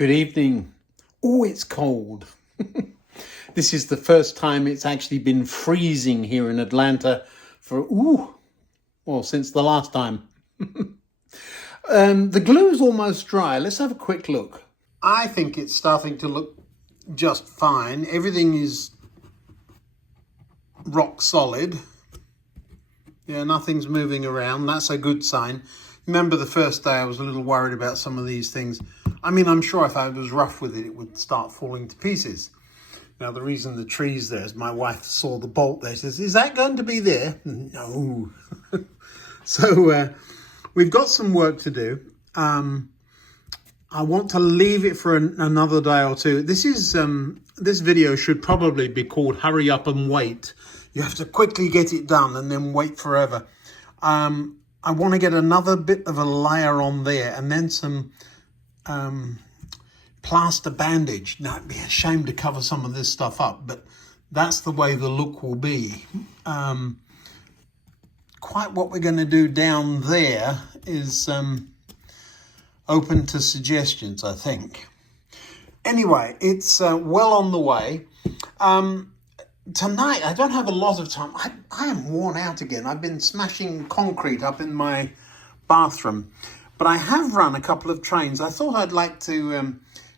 Good evening. Oh, it's cold. This is the first time it's actually been freezing here in Atlanta since the last time. The glue's almost dry. Let's have a quick look. I think it's starting to look just fine. Everything is rock solid. Yeah, nothing's moving around. That's a good sign. Remember the first day I was a little worried about some of these things. I mean, I'm sure if I was rough with it, it would start falling to pieces. Now, the reason the tree's there is my wife saw the bolt there. She says, is that going to be there? No. So we've got some work to do. I want to leave it for another day or two. This video should probably be called Hurry Up and Wait. You have to quickly get it done and then wait forever. I want to get another bit of a layer on there and then some plaster bandage. Now, it'd be a shame to cover some of this stuff up, but that's the way the look will be. Quite what we're going to do down there is open to suggestions, I think. Anyway, it's well on the way. Tonight, I don't have a lot of time. I am worn out again. I've been smashing concrete up in my bathroom. But I have run a couple of trains. I thought I'd like to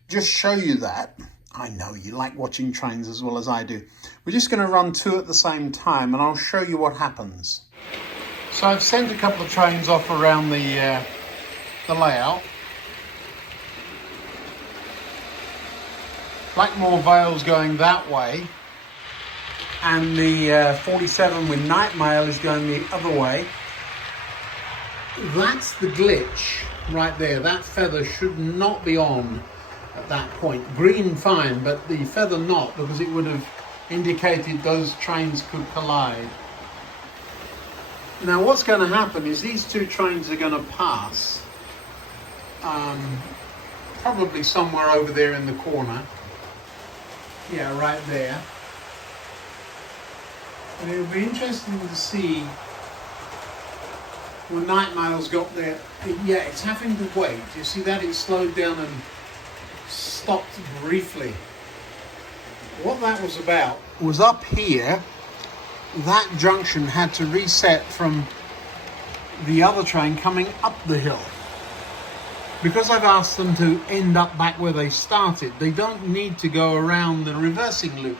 just show you that. I know you like watching trains as well as I do. We're just going to run two at the same time, and I'll show you what happens. So I've sent a couple of trains off around the layout. Blackmore Vale's going that way. And the 47 with night mail is going the other way. That's the glitch right there. That feather should not be on at that point. Green fine, but the feather not, because it would have indicated those trains could collide. Now what's going to happen is these two trains are going to pass probably somewhere over there in the corner. Yeah, right there. And it'll be interesting to see when night mail's got there. Yeah, it's having to wait. You see that? It slowed down and stopped briefly. What that was about was up here, that junction had to reset from the other train coming up the hill. Because I've asked them to end up back where they started, they don't need to go around the reversing loop.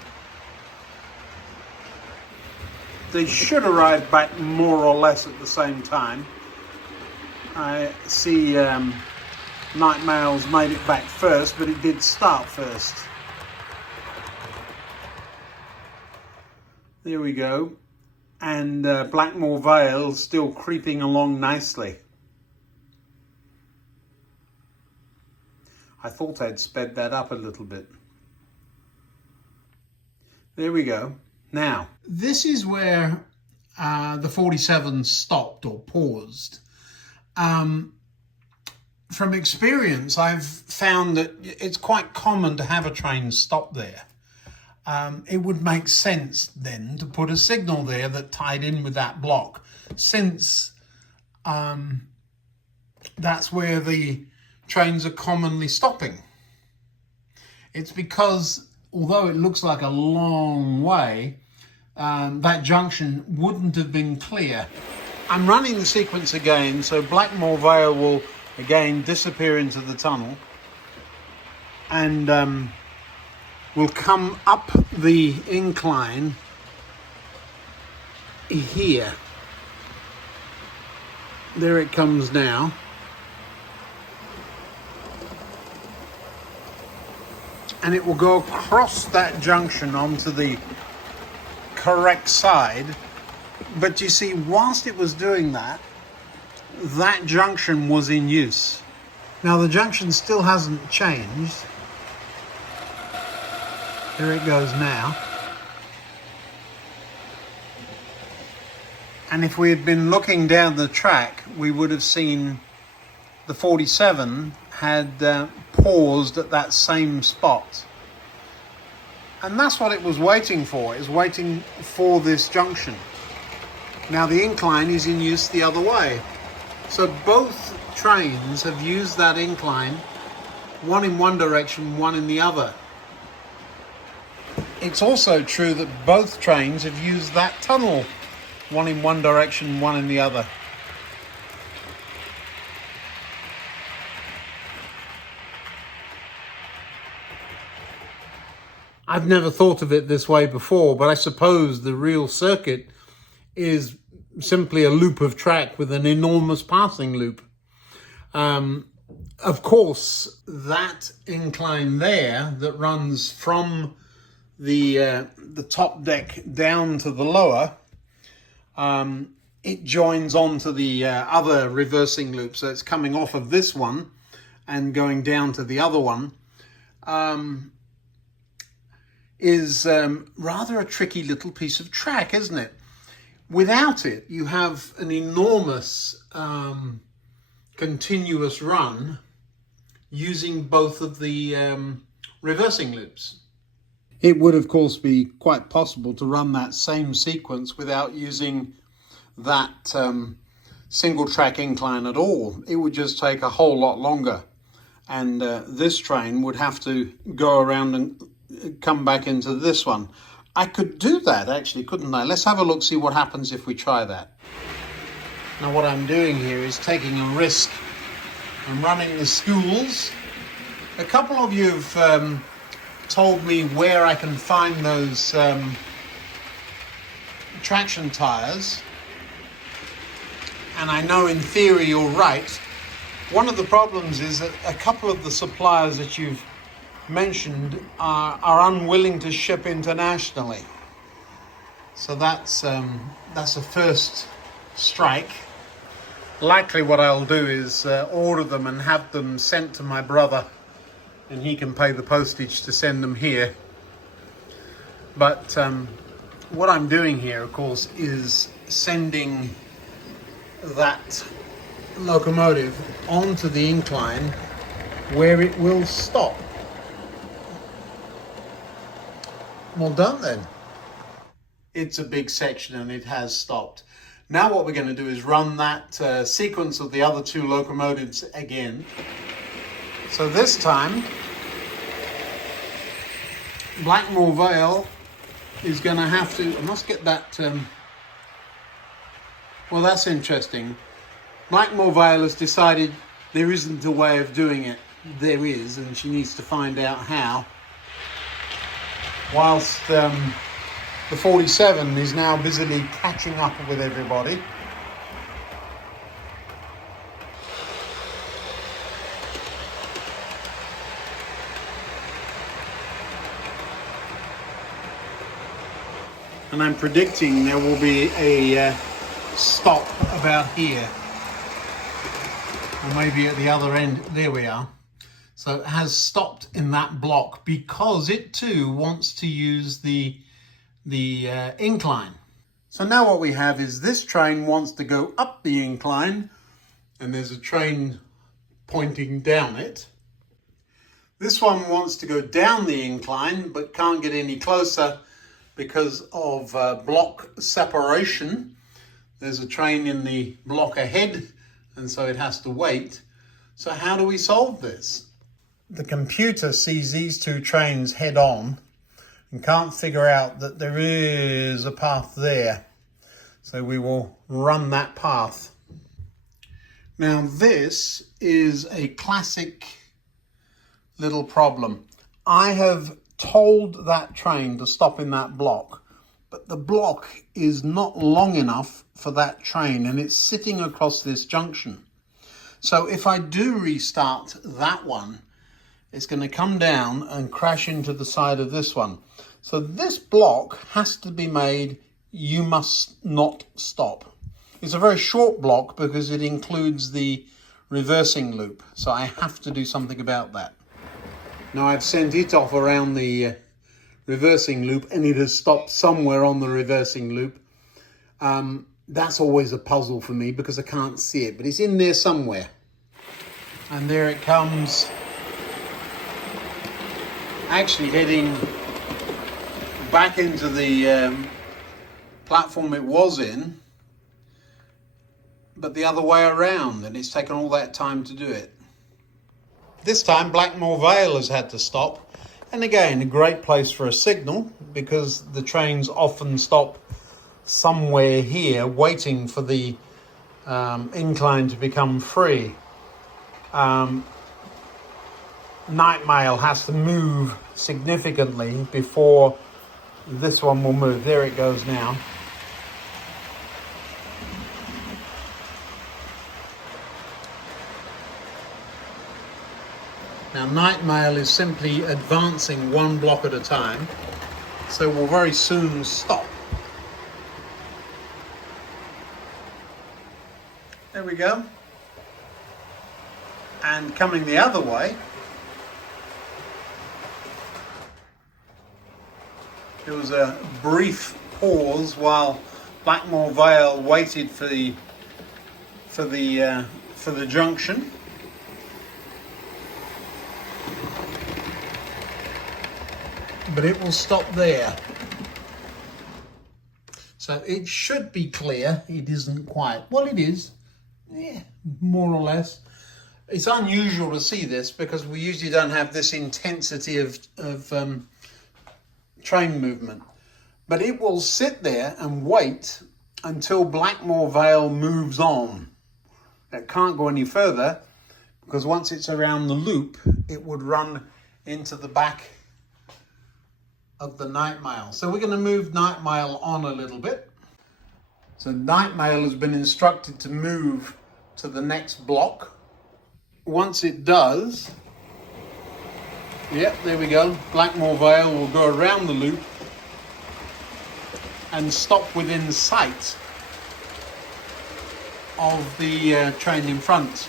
They should arrive back more or less at the same time. I see night mail's made it back first, but it did start first. There we go. And Blackmore Vale still creeping along nicely. I thought I'd sped that up a little bit. There we go. Now, this is where the 47 stopped or paused. From experience, I've found that it's quite common to have a train stop there. It would make sense then to put a signal there that tied in with that block, since that's where the trains are commonly stopping. It's because, although it looks like a long way, that junction wouldn't have been clear. I'm running the sequence again, so Blackmore Vale will again disappear into the tunnel and will come up the incline here. There it comes now. And it will go across that junction onto the correct side. But you see, whilst it was doing that, that junction was in use. Now the junction still hasn't changed. There it goes now. And if we had been looking down the track, we would have seen the 47 had paused at that same spot. And that's what it was waiting for. It was waiting for this junction. Now the incline is in use the other way. So both trains have used that incline one in one direction, one in the other. It's also true that both trains have used that tunnel, one in one direction, one in the other. I've never thought of it this way before, but I suppose the real circuit is simply a loop of track with an enormous passing loop. Of course, that incline there that runs from the top deck down to the lower, it joins onto the other reversing loop. So it's coming off of this one and going down to the other one. Is rather a tricky little piece of track, isn't it? Without it, you have an enormous continuous run using both of the reversing loops. It would, of course, be quite possible to run that same sequence without using that single track incline at all. It would just take a whole lot longer. And this train would have to go around and come back into this one. I could do that actually, couldn't I? Let's have a look, see what happens if we try that. Now what I'm doing here is taking a risk. I'm running the schools. A couple of you have told me where I can find those traction tires, and I know in theory you're right. One of the problems is that a couple of the suppliers that you've mentioned are unwilling to ship internationally. So that's a first strike. Likely what I'll do is order them and have them sent to my brother, and he can pay the postage to send them here. But what I'm doing here, of course, is sending that locomotive onto the incline where it will stop. Well done then. It's a big section and it has stopped. Now what we're going to do is run that sequence of the other two locomotives again. So this time, Blackmore Vale is going to have to, I must get that, well that's interesting. Blackmore Vale has decided there isn't a way of doing it. There is, and she needs to find out how. Whilst the 47 is now busily catching up with everybody. And I'm predicting there will be a stop about here. Or maybe at the other end. There we are. So it has stopped in that block because it too wants to use the incline. So now what we have is this train wants to go up the incline, and there's a train pointing down it. This one wants to go down the incline but can't get any closer because of block separation. There's a train in the block ahead, and so it has to wait. So how do we solve this? The computer sees these two trains head on and can't figure out that there is a path there. So we will run that path. Now this is a classic little problem. I have told that train to stop in that block, but the block is not long enough for that train and it's sitting across this junction. So if I do restart that one, it's going to come down and crash into the side of this one. So this block has to be made, you must not stop. It's a very short block because it includes the reversing loop. So I have to do something about that. Now I've sent it off around the reversing loop and it has stopped somewhere on the reversing loop. That's always a puzzle for me because I can't see it, but it's in there somewhere. And there it comes. Actually heading back into the platform it was in, but the other way around, and it's taken all that time to do it. This time Blackmore Vale has had to stop. And again, a great place for a signal because the trains often stop somewhere here waiting for the incline to become free. Night mail has to move significantly before this one will move. There it goes now. Now night mail is simply advancing one block at a time, so we'll very soon stop. There we go. And coming the other way, there was a brief pause while Blackmore Vale waited for the junction. But it will stop there. So it should be clear. It isn't quite. Well, it is. Yeah, more or less. It's unusual to see this because we usually don't have this intensity of train movement. But it will sit there and wait until Blackmore Vale moves on. It can't go any further because once it's around the loop, it would run into the back of the night mail. So we're going to move night mail on a little bit. So night mail has been instructed to move to the next block. Once it does, yep, there we go. Blackmore Vale will go around the loop and stop within sight of the train in front.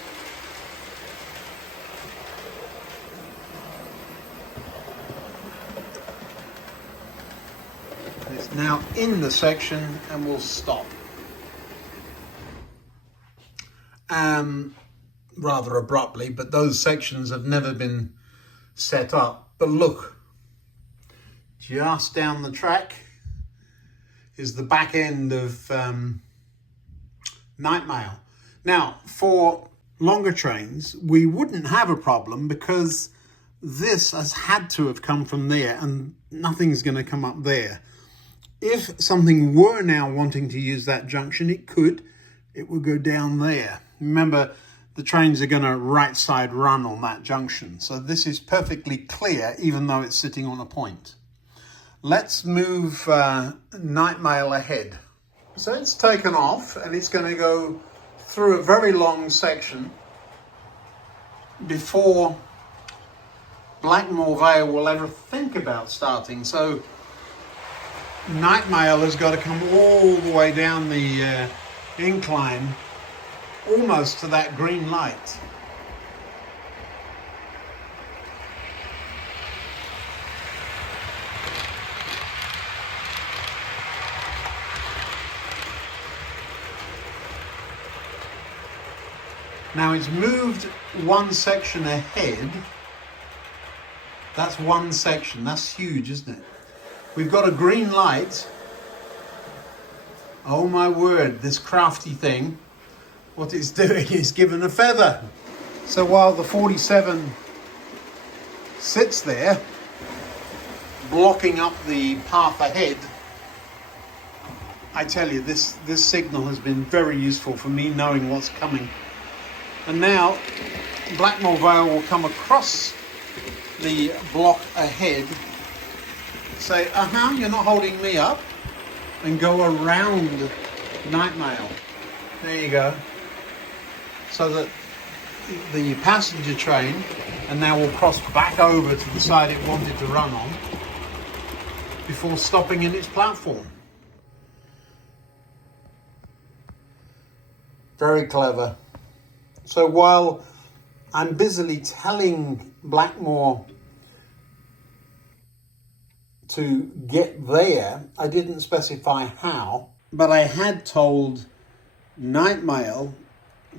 It's now in the section and will stop. Rather abruptly, but those sections have never been set up. But look, just down the track is the back end of night mail. Now, for longer trains, we wouldn't have a problem because this has had to have come from there and nothing's going to come up there. If something were now wanting to use that junction, it could. It would go down there. Remember, the trains are going to right side run on that junction. So this is perfectly clear, even though it's sitting on a point. Let's move night mail ahead. So it's taken off and it's going to go through a very long section before Blackmore Vale will ever think about starting. So night mail has got to come all the way down the incline almost to that green light. Now it's moved one section ahead. That's one section. That's huge, isn't it? We've got a green light. Oh my word, this crafty thing. What it's doing is giving a feather. So while the 47 sits there, blocking up the path ahead, I tell you, this signal has been very useful for me knowing what's coming. And now Blackmore Vale will come across the block ahead, say, you're not holding me up, and go around night mail. There you go. So that the passenger train, and now will cross back over to the side it wanted to run on before stopping in its platform. Very clever. So while I'm busily telling Blackmore to get there, I didn't specify how, but I had told night mail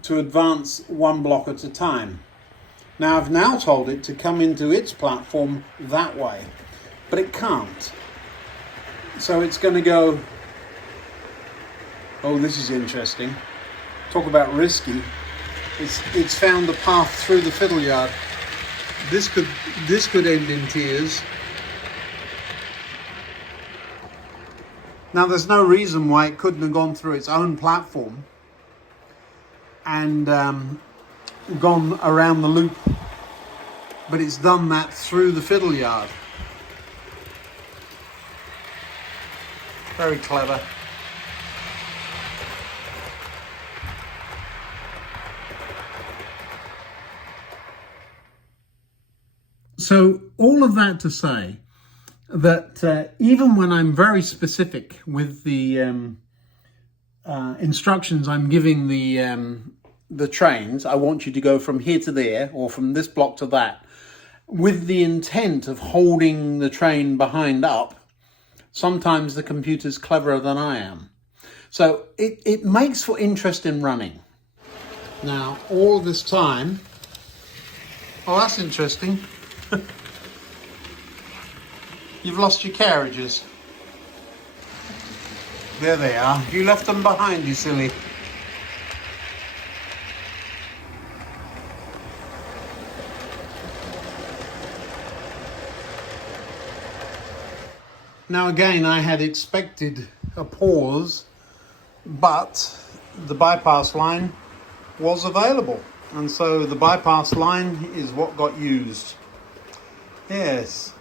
to advance one block at a time. Now I've now told it to come into its platform that way, but it can't. So it's going to go, oh, this is interesting. Talk about risky. It's found the path through the fiddle yard. This could end in tears. Now there's no reason why it couldn't have gone through its own platform and gone around the loop, but it's done that through the fiddle yard. Very clever. So all of that to say that even when I'm very specific with the instructions I'm giving the trains, I want you to go from here to there or from this block to that, with the intent of holding the train behind up, sometimes the computer's cleverer than I am. So it makes for interest in running. Now, all this time, oh, that's interesting. You've lost your carriages. There they are. You left them behind, you silly. Now again, I had expected a pause, but the bypass line was available. And so the bypass line is what got used. Yes.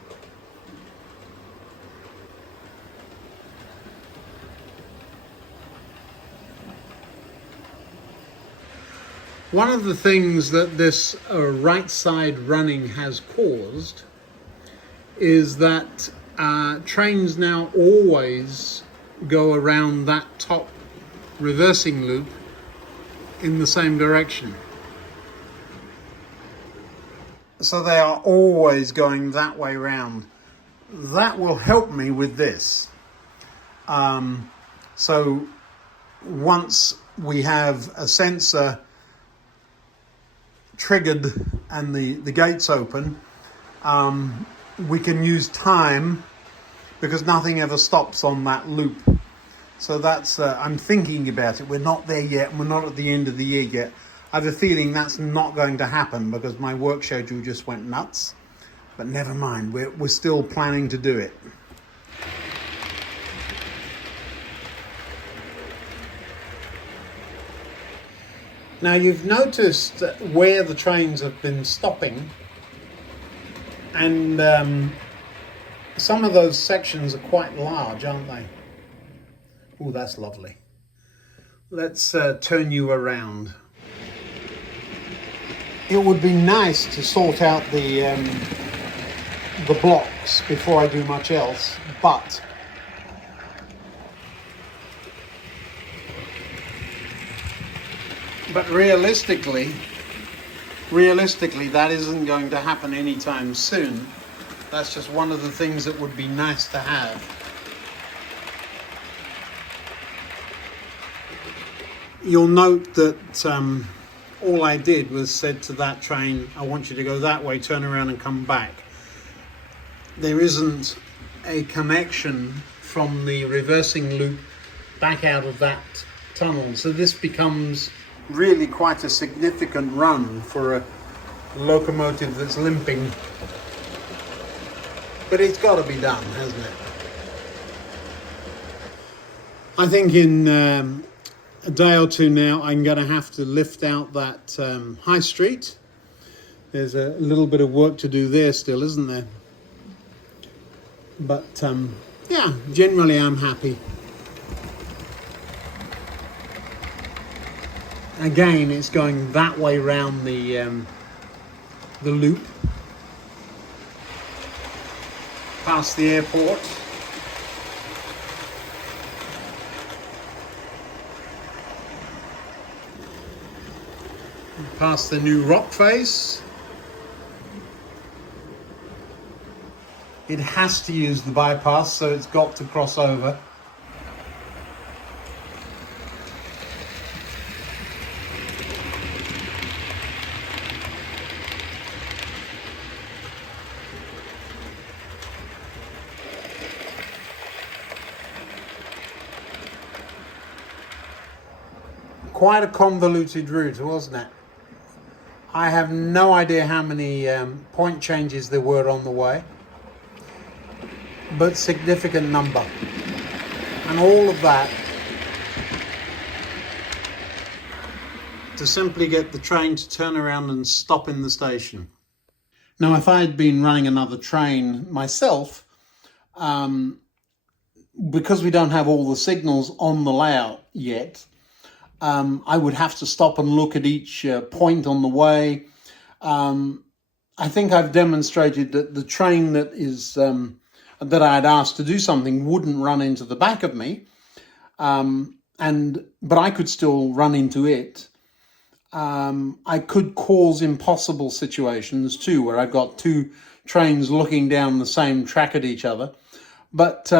One of the things that this right side running has caused is that trains now always go around that top reversing loop in the same direction. So they are always going that way round. That will help me with this. So once we have a sensor triggered and the gates open, we can use time because nothing ever stops on that loop. So that's, I'm thinking about it. We're not there yet, and we're not at the end of the year yet. I have a feeling that's not going to happen because my work schedule just went nuts. But never mind, we're still planning to do it. Now you've noticed where the trains have been stopping, and some of those sections are quite large, aren't they? Oh, that's lovely. Let's turn you around. It would be nice to sort out the blocks before I do much else, but realistically that isn't going to happen anytime soon. That's just one of the things that would be nice to have. You'll note that all I did was said to that train, I want you to go that way, turn around and come back. There isn't a connection from the reversing loop back out of that tunnel. So this becomes really quite a significant run for a locomotive that's limping. But it's got to be done, hasn't it? I think in a day or two now, I'm going to have to lift out that high street. There's a little bit of work to do there still, isn't there? But yeah, generally I'm happy. Again, it's going that way round the loop, past the airport. Past the new rock face. It has to use the bypass, so it's got to cross over. Quite a convoluted route, wasn't it? I have no idea how many point changes there were on the way, but significant number. And all of that to simply get the train to turn around and stop in the station. Now, if I had been running another train myself, because we don't have all the signals on the layout yet, I would have to stop and look at each point on the way. I think I've demonstrated that the train that is that I had asked to do something wouldn't run into the back of me, but I could still run into it. I could cause impossible situations too, where I've got two trains looking down the same track at each other. But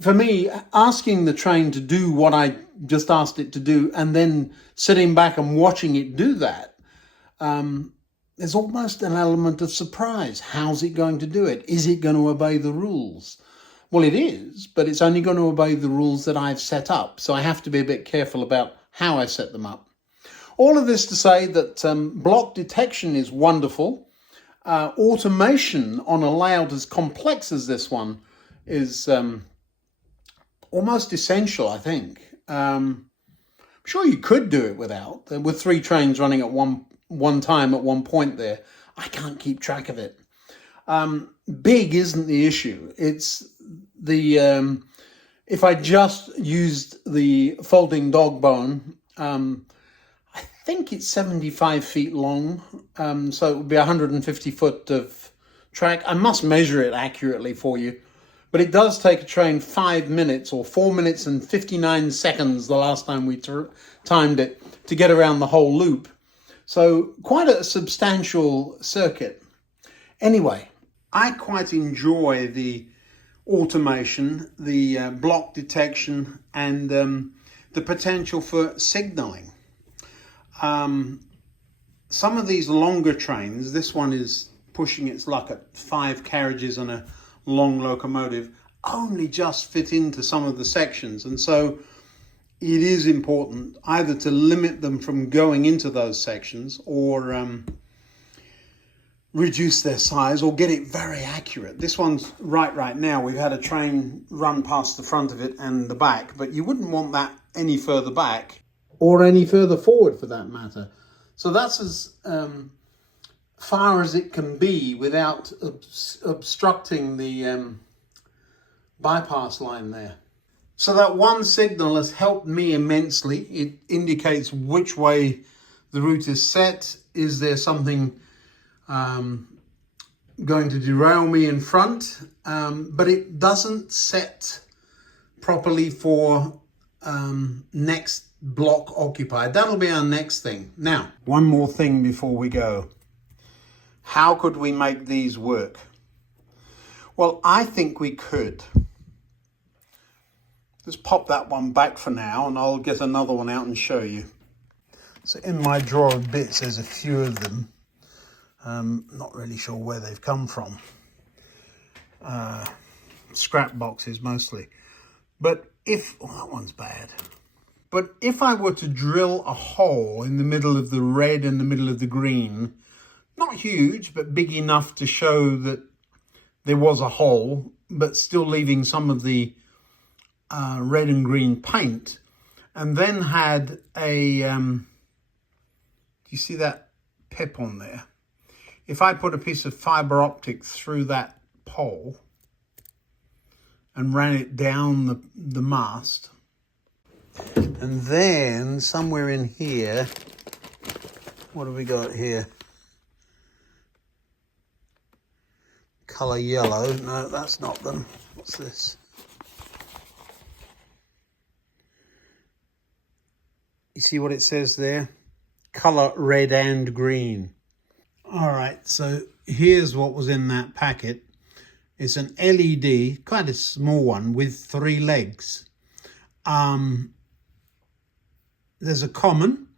for me, asking the train to do what I just asked it to do and then sitting back and watching it do that, there's almost an element of surprise. How's it going to do it? Is it going to obey the rules? Well, it is, but it's only going to obey the rules that I've set up. So I have to be a bit careful about how I set them up. All of this to say that block detection is wonderful. Automation on a layout as complex as this one is almost essential, I think. I'm sure you could do it without. There were 3 trains running at one time at one point there. I can't keep track of it. Big isn't the issue. It's the if I just used the folding dog bone, I think it's 75 feet long, so it would be 150 foot of track. I must measure it accurately for you, but it does take a train 5 minutes or 4 minutes and 59 seconds the last time we timed it to get around the whole loop. So quite a substantial circuit. Anyway, I quite enjoy the automation, the block detection, and the potential for signaling. Some of these longer trains, this one is pushing its luck at 5 carriages on a long locomotive, only just fit into some of the sections. And so it is important either to limit them from going into those sections or reduce their size or get it very accurate. This one's right now. We've had a train run past the front of it and the back, but you wouldn't want that any further back or any further forward for that matter. So that's as far as it can be without obstructing the bypass line there. So that one signal has helped me immensely. It indicates which way the route is set. Is there something going to derail me in front? But it doesn't set properly for next block occupied. That'll be our next thing. Now, one more thing before we go. How could we make these work? Well, I think we could. Just pop that one back for now and I'll get another one out and show you. So in my drawer of bits, there's a few of them. Not really sure where they've come from. Scrap boxes mostly. But that one's bad. But if I were to drill a hole in the middle of the red and the middle of the green, not huge, but big enough to show that there was a hole, but still leaving some of the red and green paint, and then had a, do you see that pip on there? If I put a piece of fiber optic through that pole and ran it down the mast, and then somewhere in here, what have we got here? Colour yellow. No, that's not them. What's this? You see what it says there? Colour red and green. All right, so here's what was in that packet. It's an LED, quite a small one, with 3 legs. There's a common,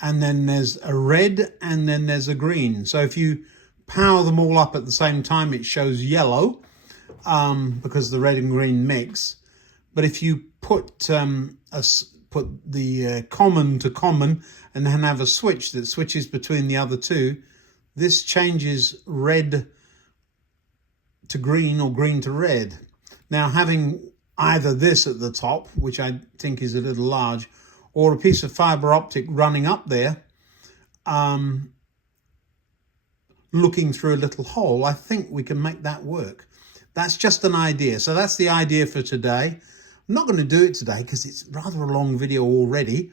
and then there's a red, and then there's a green. So if you power them all up at the same time, it shows yellow, because the red and green mix. But if you put put the common to common and then have a switch that switches between the other two, this changes red to green or green to red. Now, having either this at the top, which I think is a little large, or a piece of fiber optic running up there, looking through a little hole, I think we can make that work. That's just an idea. So that's the idea for today. I'm not going to do it today because it's rather a long video already.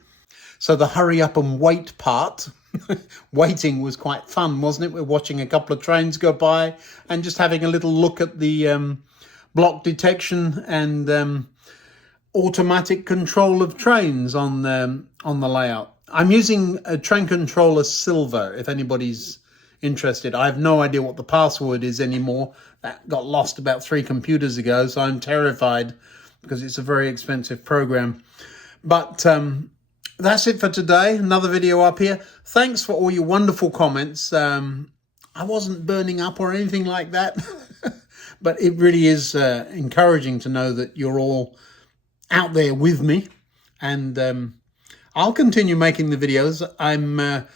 So the hurry up and wait part, waiting was quite fun, wasn't it? We're watching a couple of trains go by and just having a little look at the block detection and automatic control of trains on the layout. I'm using a Train Controller Silver, if anybody's interested. I have no idea what the password is anymore. That got lost about 3 computers ago, so I'm terrified because it's a very expensive program. But that's it for today. Another video up here. Thanks for all your wonderful comments. I wasn't burning up or anything like that, but it really is encouraging to know that you're all out there with me. And I'll continue making the videos. I'm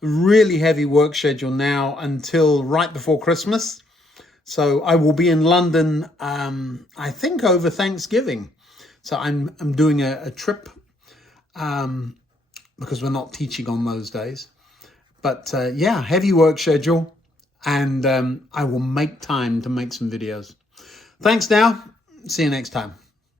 really heavy work schedule now until right before Christmas. So I will be in London, I think over Thanksgiving. So I'm doing a trip because we're not teaching on those days. But yeah, heavy work schedule, and I will make time to make some videos. Thanks now. See you next time.